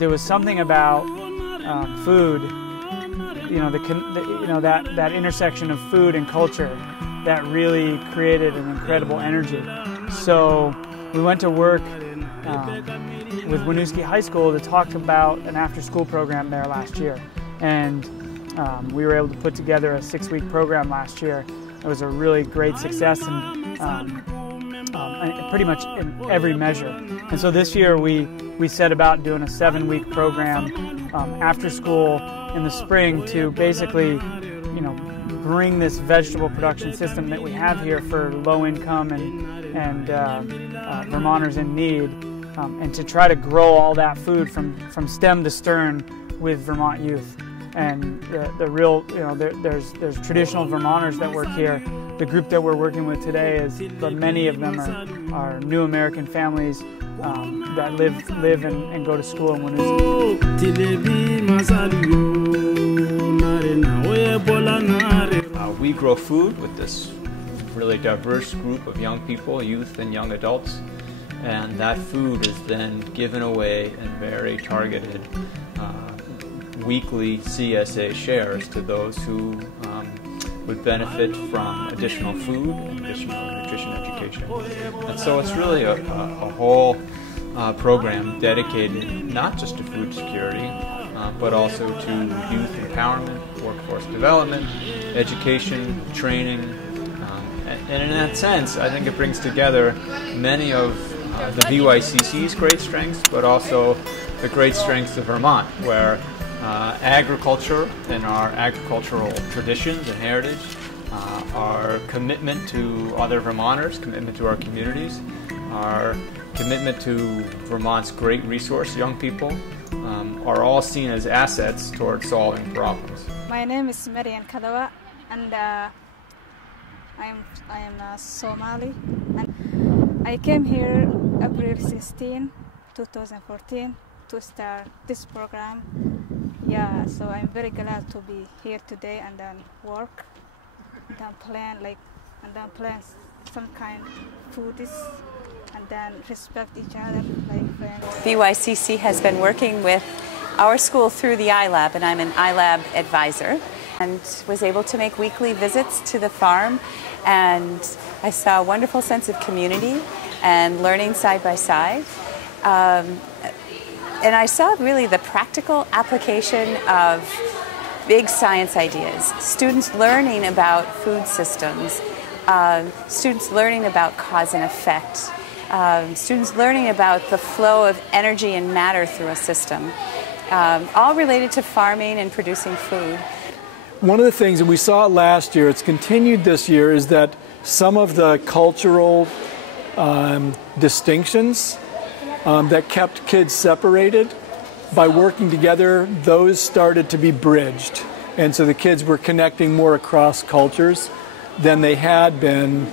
there was something about food, that intersection of food and culture that really created an incredible energy. So we went to work with Winooski High School to talk about an after-school program there last year, and we were able to put together a 6-week program last year. It was a really great success, and pretty much in every measure. And so this year we set about doing a 7-week program after school in the spring to basically, bring this vegetable production system that we have here for low-income and Vermonters in need, and to try to grow all that food from stem to stern with Vermont youth. And there's traditional Vermonters that work here. The group that we're working with today but many of them are new American families that live and go to school in Winooski. We grow food with this really diverse group of young people, youth and young adults, and that food is then given away in very targeted weekly CSA shares to those who would benefit from additional food and additional nutrition education. And so it's really a whole program dedicated not just to food security, but also to youth empowerment, workforce development, education, training, and in that sense, I think it brings together many of the VYCC's great strengths, but also the great strengths of Vermont, where agriculture and our agricultural traditions and heritage, our commitment to other Vermonters, commitment to our communities, our commitment to Vermont's great resource, young people, are all seen as assets towards solving problems. My name is Marian Kadawa, and I am Somali. And I came here April 16, 2014 to start this program. Yeah, so I'm very glad to be here today and then work and then plan some kind of foodies and then respect each other like friends. VYCC has been working with our school through the iLab, and I'm an iLab advisor, and was able to make weekly visits to the farm, and I saw a wonderful sense of community and learning side by side. And I saw really the practical application of big science ideas, students learning about food systems, students learning about cause and effect, students learning about the flow of energy and matter through a system, all related to farming and producing food. One of the things that we saw last year, it's continued this year, is that some of the cultural distinctions that kept kids separated, by working together, those started to be bridged. And so the kids were connecting more across cultures than they had been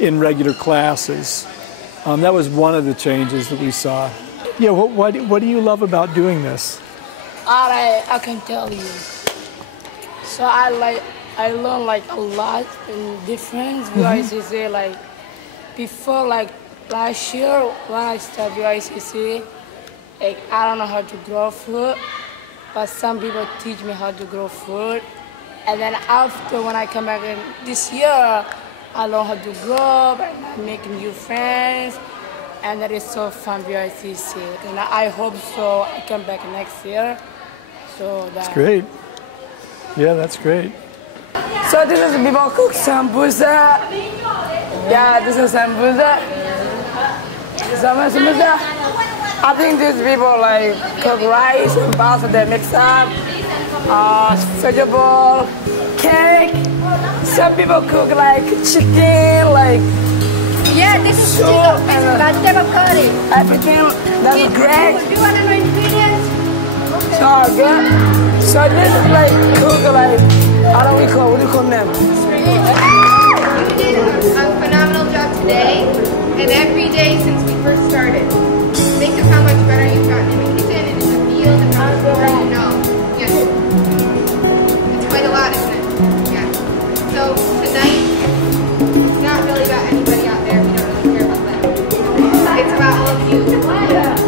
in regular classes. That was one of the changes that we saw. Yeah, what do you love about doing this? I can tell you. So I learn like a lot in different VYCC. Like before, like last year when I started VYCC, like I don't know how to grow food, but some people teach me how to grow food. And then after when I come back in this year, I learn how to grow and I make new friends, and that is so fun VYCC. And I hope so I come back next year. So that's great. Yeah, that's great. So this is people cook sambusa. Yeah, this is sambusa. Sambusa. I think these people like cook rice and pasta, they mix up, vegetable, cake. Some people cook like chicken, like yeah, this is chicken, vegetable curry. Everything, that's great. Do you want to know ingredients? So good. So this is like cook like, what do you call them? You did a phenomenal job today and every day since we first started. Think of how much better you've gotten in the kitchen and in the field and how much more you know. Yes. It's quite a lot, isn't it? Yeah. So tonight, it's not really about anybody out there. We don't really care about them. It's about all of you.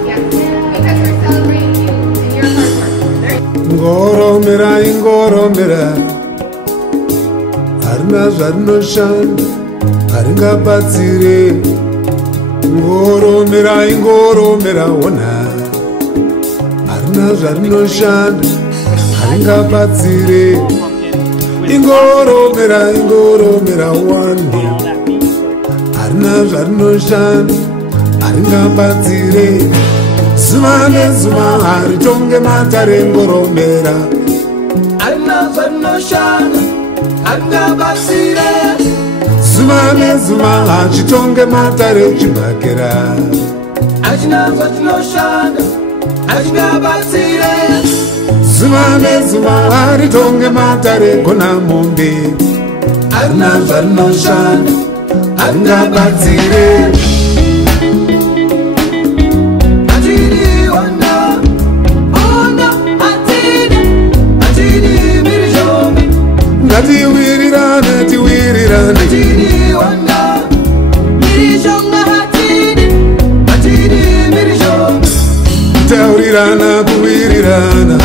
Yeah. Because we're celebrating you. ingoromera ingoromera harina zvarinoshanda haringabatsire ingoromera ingoromera ona harina zvarinoshanda haringabatsire ingoromera ingoromera wani harina zvarinoshanda haringabatsire zuva nezuva haritonge matare ngoromera harina zvarinoshanda haringabatsire zuva nezuva hachitonge matare chibhakera hachina zvatinoshanda hachingabatsire zuva nezuva haritonge matare gona mombe harina zvarinoshanda haringabatsire ngatiwirirane tiwirirane taurirana kuwirirana